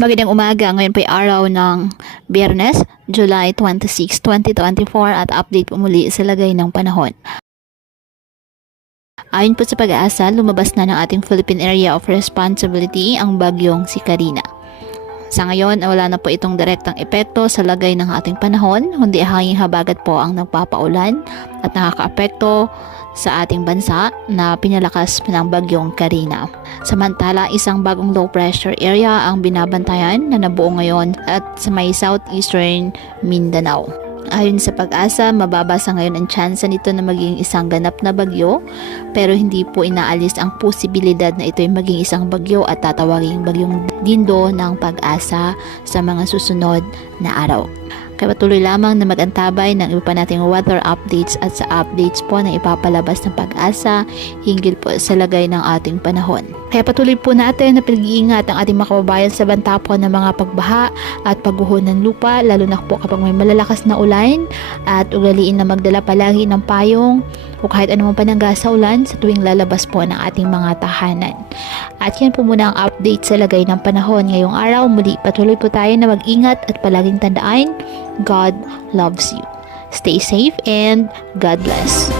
Magandang umaga. Ngayon po ay araw ng Biyernes, July 26, 2024 at update po muli sa lagay ng panahon. Ayon po sa pag-asa, lumabas na ng ating Philippine Area of Responsibility ang bagyong si Karina. Sa ngayon, wala na po itong direktang epekto sa lagay ng ating panahon, kundi hanging habagat po ang nagpapaulan at nakakaapekto sa ating bansa na pinalakas ng bagyong Karina. Samantala, isang bagong low pressure area ang binabantayan na nabuo ngayon at sa may southeastern Mindanao. Ayon sa pag-asa, mababa sa ngayon ang tsansa nito na maging isang ganap na bagyo, pero hindi po inaalis ang posibilidad na ito ay maging isang bagyo at tatawaging bagyong Dindo ng pag-asa sa mga susunod na araw. Kaya patuloy lamang na mag-antabay ng iba pa nating weather updates at sa updates po na ipapalabas ng pag-asa hinggil po sa lagay ng ating panahon. Kaya patuloy po natin na pinag-iingat ang ating mga kababayan sa banta po ng mga pagbaha at pagguho ng lupa, lalo na po kapag may malalakas na ulan, at ugaliin na magdala palagi ng payong o kahit anumang panangga sa ulan sa tuwing lalabas po ng ating mga tahanan. At yan po muna ang update sa lagay ng panahon ngayong araw. Muli patuloy po tayo na mag-ingat at palaging tandaan, God loves you. Stay safe and God bless.